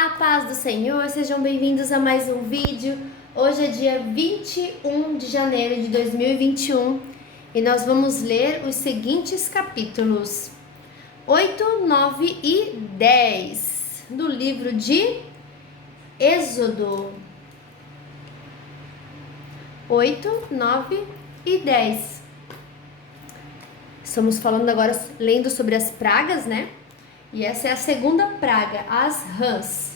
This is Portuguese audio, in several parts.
A paz do Senhor, sejam bem-vindos a mais um vídeo. Hoje é dia 21 de janeiro de 2021 e nós vamos ler os seguintes capítulos 8, 9 e 10 do livro de Êxodo. 8, 9 e 10. Estamos falando agora, lendo sobre as pragas, né? E essa é a segunda praga, as rãs.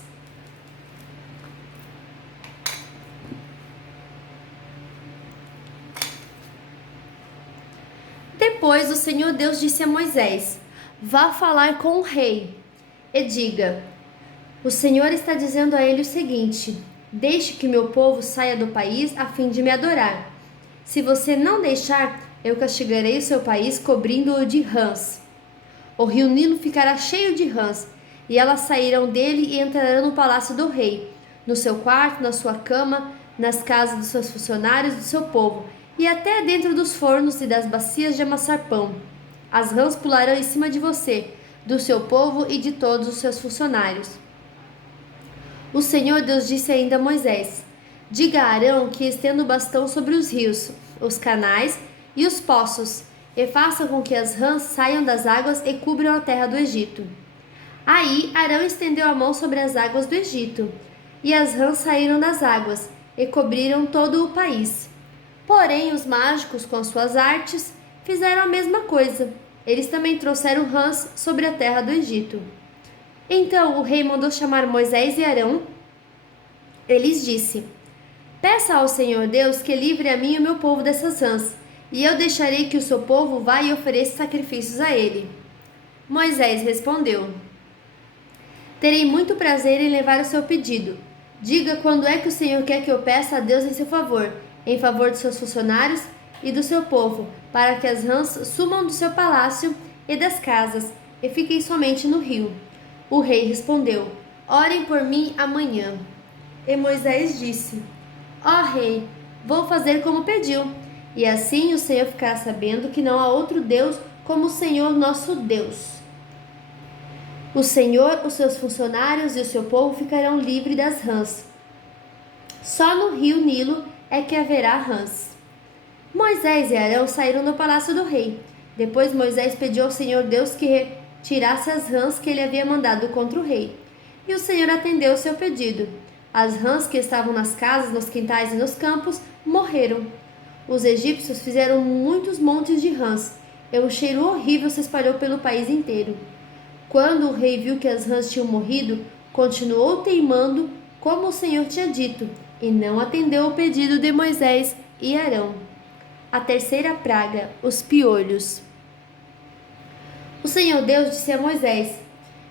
Depois o Senhor Deus disse a Moisés: vá falar com o rei e diga: o Senhor está dizendo a ele o seguinte: deixe que meu povo saia do país a fim de me adorar. Se você não deixar, eu castigarei o seu país cobrindo-o de rãs. O rio Nilo ficará cheio de rãs, e elas sairão dele e entrarão no palácio do rei, no seu quarto, na sua cama, nas casas dos seus funcionários, do seu povo, e até dentro dos fornos e das bacias de amassar pão. As rãs pularão em cima de você, do seu povo e de todos os seus funcionários. O Senhor Deus disse ainda a Moisés: diga a Arão que estenda o bastão sobre os rios, os canais e os poços, e faça com que as rãs saiam das águas e cubram a terra do Egito. Aí Arão estendeu a mão sobre as águas do Egito, e as rãs saíram das águas e cobriram todo o país. Porém, os mágicos, com suas artes, fizeram a mesma coisa. Eles também trouxeram rãs sobre a terra do Egito. Então o rei mandou chamar Moisés e Arão. Eles disse: peça ao Senhor Deus que livre a mim e o meu povo dessas rãs, e eu deixarei que o seu povo vá e ofereça sacrifícios a ele. Moisés respondeu: terei muito prazer em levar o seu pedido. Diga quando é que o Senhor quer que eu peça a Deus em seu favor, em favor de seus funcionários e do seu povo, para que as rãs sumam do seu palácio e das casas, e fiquem somente no rio. O rei respondeu: orem por mim amanhã. E Moisés disse: ó rei, vou fazer como pediu. E assim o Senhor ficará sabendo que não há outro Deus como o Senhor nosso Deus. O Senhor, os seus funcionários e o seu povo ficarão livres das rãs. Só no rio Nilo é que haverá rãs. Moisés e Arão saíram do palácio do rei. Depois Moisés pediu ao Senhor Deus que retirasse as rãs que ele havia mandado contra o rei. E o Senhor atendeu o seu pedido. As rãs que estavam nas casas, nos quintais e nos campos morreram. Os egípcios fizeram muitos montes de rãs, e um cheiro horrível se espalhou pelo país inteiro. Quando o rei viu que as rãs tinham morrido, continuou teimando como o Senhor tinha dito, e não atendeu ao pedido de Moisés e Arão. A terceira praga, os piolhos. O Senhor Deus disse a Moisés: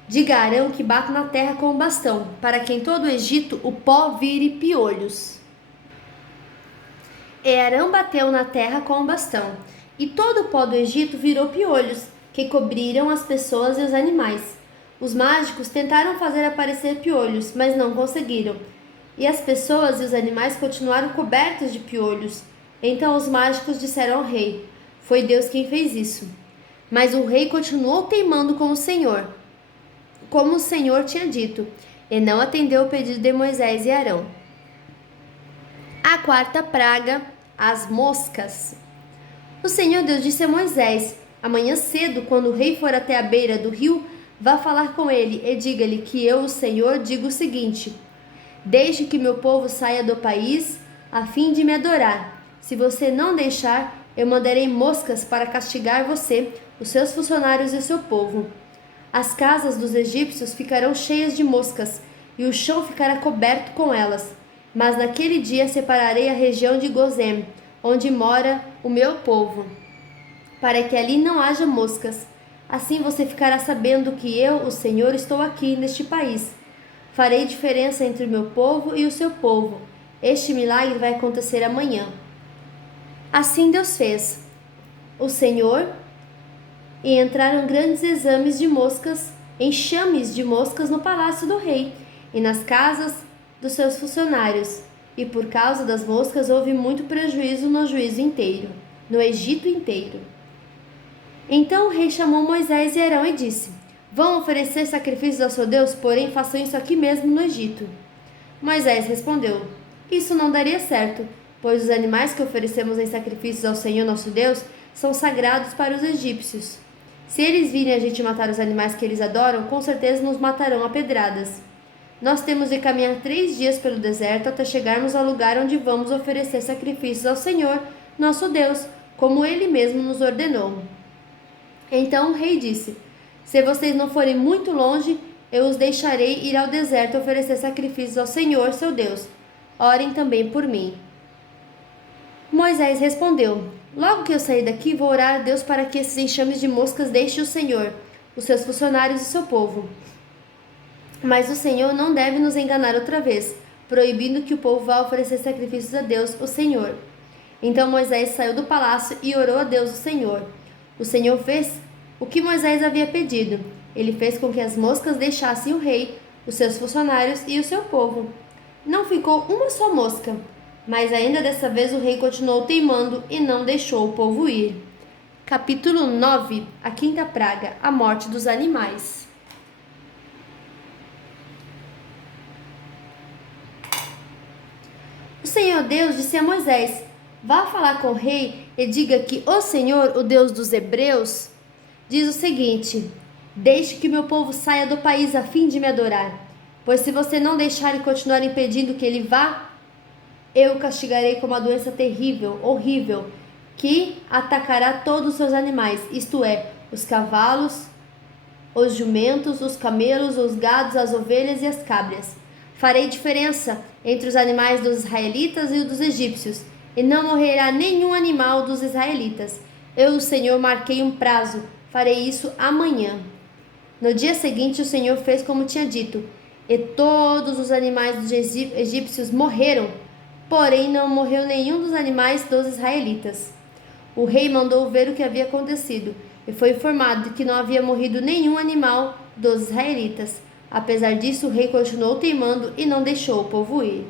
diga a Arão que bata na terra com o bastão, para que em todo o Egito o pó vire piolhos. E Arão bateu na terra com o bastão, e todo o pó do Egito virou piolhos, que cobriram as pessoas e os animais. Os mágicos tentaram fazer aparecer piolhos, mas não conseguiram, e as pessoas e os animais continuaram cobertos de piolhos. Então os mágicos disseram ao rei: foi Deus quem fez isso. Mas o rei continuou teimando com o Senhor, como o Senhor tinha dito, e não atendeu o pedido de Moisés e Arão. A quarta praga, as moscas. O Senhor Deus disse a Moisés: amanhã cedo, quando o rei for até a beira do rio, vá falar com ele e diga-lhe que eu, o Senhor, digo o seguinte: deixe que meu povo saia do país a fim de me adorar. Se você não deixar, eu mandarei moscas para castigar você, os seus funcionários e o seu povo. As casas dos egípcios ficarão cheias de moscas, e o chão ficará coberto com elas. Mas naquele dia separarei a região de Gozém, onde mora o meu povo, para que ali não haja moscas. Assim você ficará sabendo que eu, o Senhor, estou aqui neste país. Farei diferença entre o meu povo e o seu povo. Este milagre vai acontecer amanhã. Assim Deus fez. O Senhor, e entraram grandes exames de moscas, enxames de moscas no palácio do rei e nas casas dos seus funcionários. E por causa das moscas houve muito prejuízo no Egito inteiro. Então o rei chamou Moisés e Arão e disse: Vão oferecer sacrifícios ao seu Deus, porém façam isso aqui mesmo no Egito. Moisés respondeu: Isso não daria certo, pois os animais que oferecemos em sacrifícios ao Senhor nosso Deus são sagrados para os egípcios. Se eles virem a gente matar os animais que eles adoram, com certeza nos matarão a pedradas. Nós temos de caminhar 3 dias pelo deserto até chegarmos ao lugar onde vamos oferecer sacrifícios ao Senhor, nosso Deus, como Ele mesmo nos ordenou. Então o rei disse: Se vocês não forem muito longe, eu os deixarei ir ao deserto oferecer sacrifícios ao Senhor, seu Deus. Orem também por mim. Moisés respondeu: Logo que eu sair daqui, vou orar a Deus para que esses enxames de moscas deixem o Senhor, os seus funcionários e seu povo. Mas o Senhor não deve nos enganar outra vez, proibindo que o povo vá oferecer sacrifícios a Deus, o Senhor. Então Moisés saiu do palácio e orou a Deus, o Senhor. O Senhor fez o que Moisés havia pedido. Ele fez com que as moscas deixassem o rei, os seus funcionários e o seu povo. Não ficou uma só mosca, mas ainda dessa vez o rei continuou teimando e não deixou o povo ir. Capítulo 9. A quinta praga, a morte dos animais. O Senhor Deus disse a Moisés: Vá falar com o rei e diga que o Senhor, o Deus dos hebreus, diz o seguinte: Deixe que meu povo saia do país a fim de me adorar. Pois se você não deixar e continuar impedindo que ele vá, eu o castigarei com uma doença terrível, horrível, que atacará todos os seus animais, isto é, os cavalos, os jumentos, os camelos, os gados, as ovelhas e as cabras. Farei diferença entre os animais dos israelitas e os dos egípcios, e não morrerá nenhum animal dos israelitas. Eu, o Senhor, marquei um prazo, farei isso amanhã. No dia seguinte, o Senhor fez como tinha dito, e todos os animais dos egípcios morreram, porém não morreu nenhum dos animais dos israelitas. O rei mandou ver o que havia acontecido, e foi informado de que não havia morrido nenhum animal dos israelitas. Apesar disso, o rei continuou teimando e não deixou o povo ir.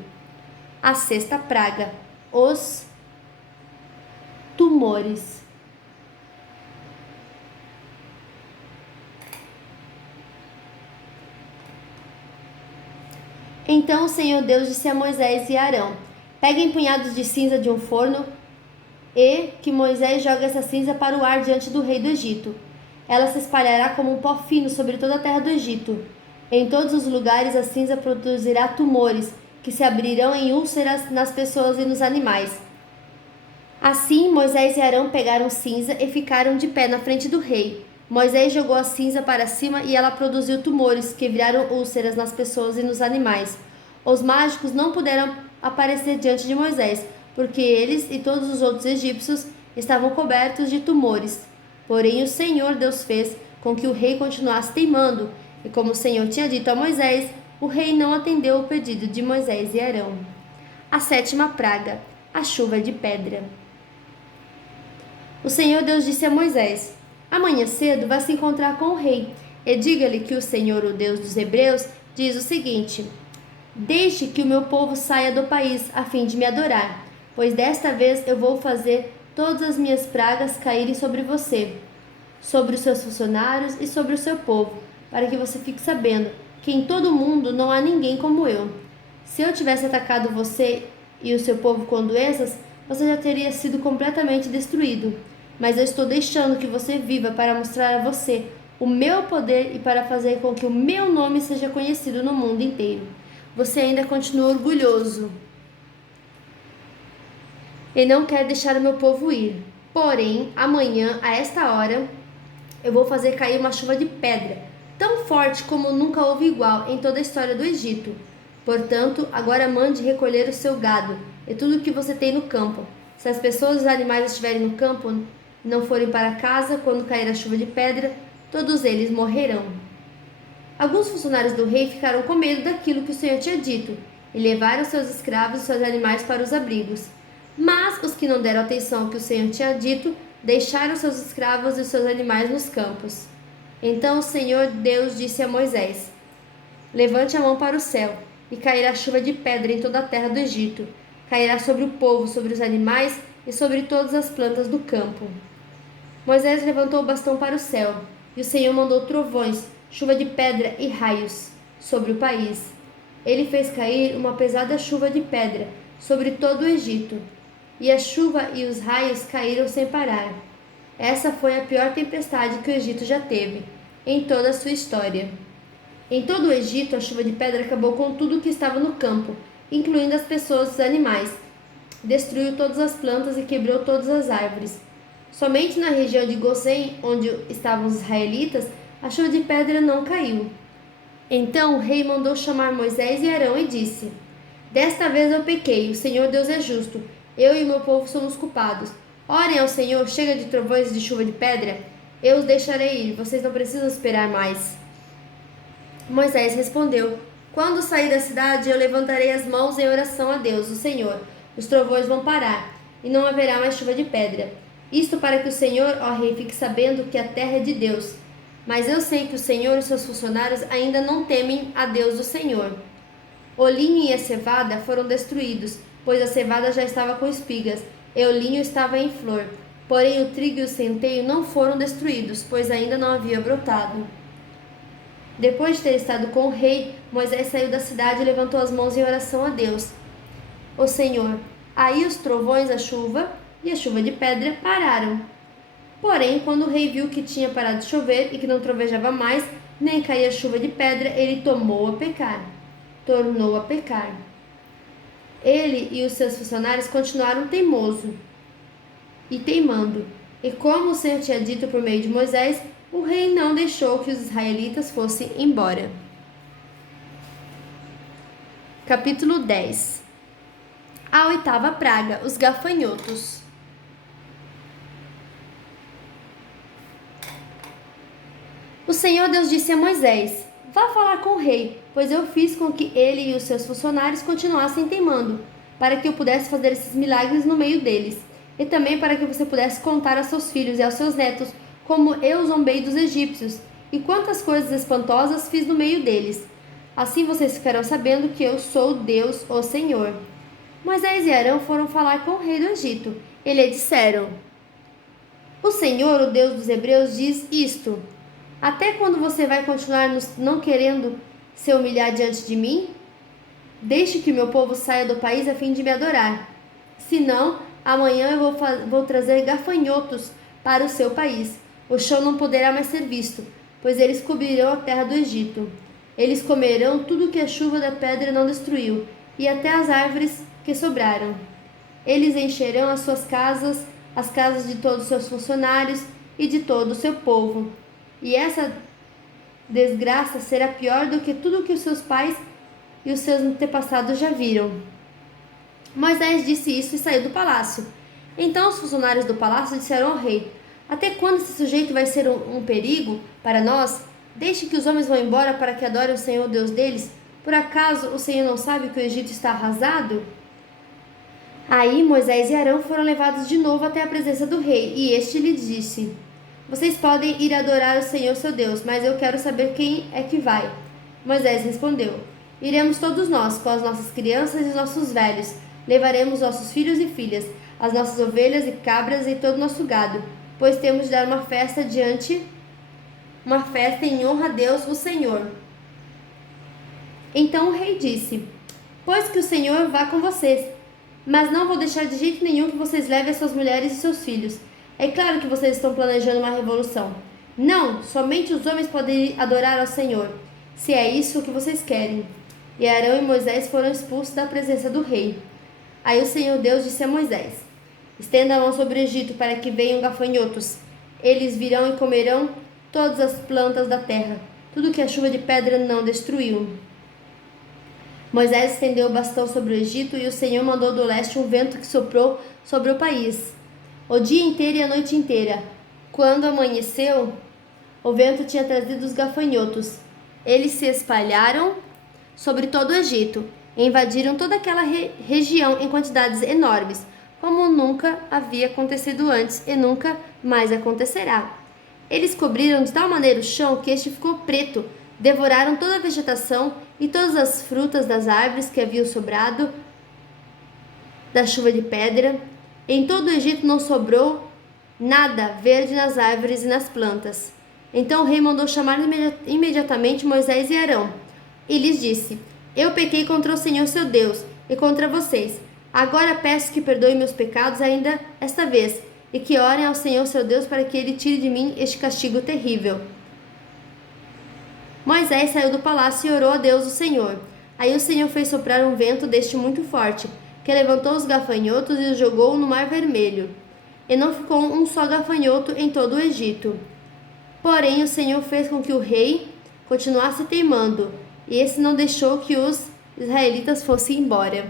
A sexta praga, os tumores. Então o Senhor Deus disse a Moisés e a Arão: Peguem punhados de cinza de um forno e que Moisés jogue essa cinza para o ar diante do rei do Egito. Ela se espalhará como um pó fino sobre toda a terra do Egito. Em todos os lugares a cinza produzirá tumores, que se abrirão em úlceras nas pessoas e nos animais. Assim Moisés e Arão pegaram cinza e ficaram de pé na frente do rei. Moisés jogou a cinza para cima e ela produziu tumores, que viraram úlceras nas pessoas e nos animais. Os mágicos não puderam aparecer diante de Moisés, porque eles e todos os outros egípcios estavam cobertos de tumores. Porém o Senhor Deus fez com que o rei continuasse teimando, e como o Senhor tinha dito a Moisés, o rei não atendeu o pedido de Moisés e Arão. A sétima praga, a chuva de pedra. O Senhor Deus disse a Moisés: Amanhã cedo vá se encontrar com o rei, e diga-lhe que o Senhor, o Deus dos hebreus, diz o seguinte: Deixe que o meu povo saia do país, a fim de me adorar, pois desta vez eu vou fazer todas as minhas pragas caírem sobre você, sobre os seus funcionários e sobre o seu povo, para que você fique sabendo que em todo o mundo não há ninguém como eu. Se eu tivesse atacado você e o seu povo com doenças, você já teria sido completamente destruído. Mas eu estou deixando que você viva para mostrar a você o meu poder e para fazer com que o meu nome seja conhecido no mundo inteiro. Você ainda continua orgulhoso e não quer deixar o meu povo ir. Porém, amanhã, a esta hora, eu vou fazer cair uma chuva de pedra, tão forte como nunca houve igual em toda a história do Egito. Portanto, agora mande recolher o seu gado e tudo o que você tem no campo. Se as pessoas e os animais estiverem no campo e não forem para casa quando cair a chuva de pedra, todos eles morrerão. Alguns funcionários do rei ficaram com medo daquilo que o Senhor tinha dito e levaram seus escravos e seus animais para os abrigos. Mas os que não deram atenção ao que o Senhor tinha dito, deixaram seus escravos e seus animais nos campos. Então o Senhor Deus disse a Moisés: Levante a mão para o céu, e cairá chuva de pedra em toda a terra do Egito. Cairá sobre o povo, sobre os animais e sobre todas as plantas do campo. Moisés levantou o bastão para o céu, e o Senhor mandou trovões, chuva de pedra e raios sobre o país. Ele fez cair uma pesada chuva de pedra sobre todo o Egito, e a chuva e os raios caíram sem parar. Essa foi a pior tempestade que o Egito já teve em toda a sua história. Em todo o Egito, a chuva de pedra acabou com tudo que estava no campo, incluindo as pessoas e os animais. Destruiu todas as plantas e quebrou todas as árvores. Somente na região de Gozém, onde estavam os israelitas, a chuva de pedra não caiu. Então o rei mandou chamar Moisés e Arão e disse: Desta vez eu pequei, o Senhor Deus é justo. Eu e meu povo somos culpados. Orem ao Senhor, chega de trovões e de chuva de pedra. Eu os deixarei ir, vocês não precisam esperar mais. Moisés respondeu: Quando sair da cidade, eu levantarei as mãos em oração a Deus, o Senhor. Os trovões vão parar, e não haverá mais chuva de pedra. Isto para que o Senhor, ó rei, fique sabendo que a terra é de Deus. Mas eu sei que o Senhor e seus funcionários ainda não temem a Deus do Senhor. O linho e a cevada foram destruídos, pois a cevada já estava com espigas, e o linho estava em flor. Porém o trigo e o centeio não foram destruídos, pois ainda não havia brotado. Depois de ter estado com o rei, Moisés saiu da cidade e levantou as mãos em oração a Deus, o Senhor. Aí os trovões, a chuva e a chuva de pedra pararam. Porém, quando o rei viu que tinha parado de chover e que não trovejava mais, nem caía chuva de pedra, ele tornou a pecar. Ele e os seus funcionários continuaram teimando. E como o Senhor tinha dito por meio de Moisés, o rei não deixou que os israelitas fossem embora. Capítulo 10. A oitava praga, os gafanhotos. O Senhor Deus disse a Moisés: Vá falar com o rei, pois eu fiz com que ele e os seus funcionários continuassem teimando, para que eu pudesse fazer esses milagres no meio deles, e também para que você pudesse contar a seus filhos e aos seus netos como eu zombei dos egípcios, e quantas coisas espantosas fiz no meio deles. Assim vocês ficarão sabendo que eu sou Deus, o Senhor. Moisés e Arão foram falar com o rei do Egito. E lhe disseram: O Senhor, o Deus dos hebreus, diz isto: Até quando você vai continuar não querendo se humilhar diante de mim? Deixe que o meu povo saia do país a fim de me adorar. Senão, amanhã eu vou trazer gafanhotos para o seu país. O chão não poderá mais ser visto, pois eles cobrirão a terra do Egito. Eles comerão tudo que a chuva da pedra não destruiu, e até as árvores que sobraram. Eles encherão as suas casas, as casas de todos os seus funcionários e de todo o seu povo. E essa desgraça será pior do que tudo que os seus pais e os seus antepassados já viram. Moisés disse isso e saiu do palácio. Então os funcionários do palácio disseram ao rei: Até quando esse sujeito vai ser um perigo para nós? Deixe que os homens vão embora para que adorem o Senhor Deus deles. Por acaso o Senhor não sabe que o Egito está arrasado? Aí Moisés e Arão foram levados de novo até a presença do rei, e este lhe disse: Vocês podem ir adorar o Senhor seu Deus, mas eu quero saber quem é que vai. Moisés respondeu: Iremos todos nós, com as nossas crianças e os nossos velhos. Levaremos nossos filhos e filhas, as nossas ovelhas e cabras e todo o nosso gado, pois temos de dar uma festa em honra a Deus, o Senhor. Então o rei disse: Pois que o Senhor vá com vocês, mas não vou deixar de jeito nenhum que vocês levem suas mulheres e seus filhos. É claro que vocês estão planejando uma revolução. Não, somente os homens podem adorar ao Senhor, se é isso que vocês querem. E Arão e Moisés foram expulsos da presença do rei. Aí o Senhor Deus disse a Moisés: Estenda a mão sobre o Egito para que venham gafanhotos. Eles virão e comerão todas as plantas da terra, tudo que a chuva de pedra não destruiu. Moisés estendeu o bastão sobre o Egito, e o Senhor mandou do leste um vento que soprou sobre o país o dia inteiro e a noite inteira. Quando amanheceu, o vento tinha trazido os gafanhotos. Eles se espalharam sobre todo o Egito e invadiram toda aquela região em quantidades enormes, como nunca havia acontecido antes e nunca mais acontecerá. Eles cobriram de tal maneira o chão que este ficou preto, devoraram toda a vegetação e todas as frutas das árvores que haviam sobrado da chuva de pedra. Em todo o Egito não sobrou nada verde nas árvores e nas plantas. Então o rei mandou chamar imediatamente Moisés e Arão e lhes disse: Eu pequei contra o Senhor seu Deus e contra vocês. Agora peço que perdoe meus pecados ainda esta vez e que orem ao Senhor seu Deus para que ele tire de mim este castigo terrível. Moisés saiu do palácio e orou a Deus o Senhor. Aí o Senhor fez soprar um vento deste muito forte, que levantou os gafanhotos e os jogou no Mar Vermelho. E não ficou um só gafanhoto em todo o Egito. Porém, o Senhor fez com que o rei continuasse teimando, e esse não deixou que os israelitas fossem embora.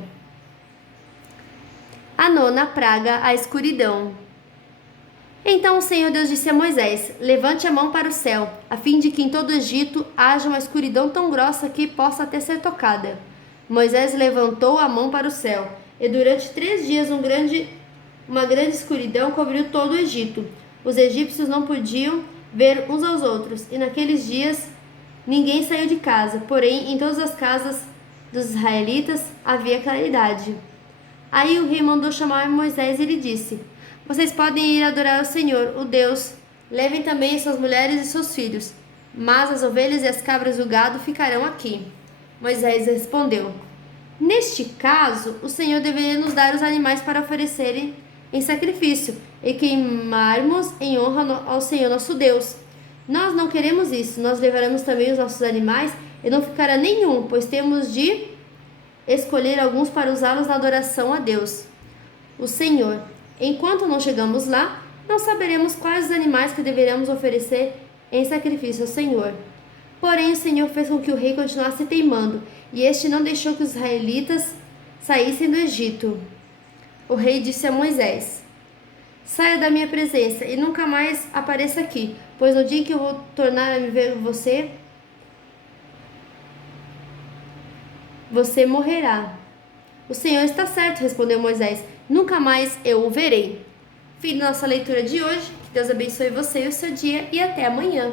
A nona praga, a escuridão. Então o Senhor Deus disse a Moisés: Levante a mão para o céu, a fim de que em todo o Egito haja uma escuridão tão grossa que possa até ser tocada. Moisés levantou a mão para o céu, e durante 3 dias uma grande escuridão cobriu todo o Egito. Os egípcios não podiam ver uns aos outros, e naqueles dias ninguém saiu de casa, porém em todas as casas dos israelitas havia claridade. Aí o rei mandou chamar Moisés e lhe disse: Vocês podem ir adorar ao Senhor, o Deus. Levem também suas mulheres e seus filhos, mas as ovelhas e as cabras do gado ficarão aqui. Moisés respondeu: Neste caso, o Senhor deveria nos dar os animais para oferecerem em sacrifício e queimarmos em honra ao Senhor nosso Deus. Nós não queremos isso, nós levaremos também os nossos animais e não ficará nenhum, pois temos de escolher alguns para usá-los na adoração a Deus, o Senhor. Enquanto não chegamos lá, não saberemos quais os animais que deveremos oferecer em sacrifício ao Senhor. Porém, o Senhor fez com que o rei continuasse teimando, e este não deixou que os israelitas saíssem do Egito. O rei disse a Moisés: Saia da minha presença e nunca mais apareça aqui, pois no dia em que eu vou tornar a me ver você morrerá. O Senhor está certo, respondeu Moisés. Nunca mais eu o verei. Fim da nossa leitura de hoje. Que Deus abençoe você e o seu dia e até amanhã.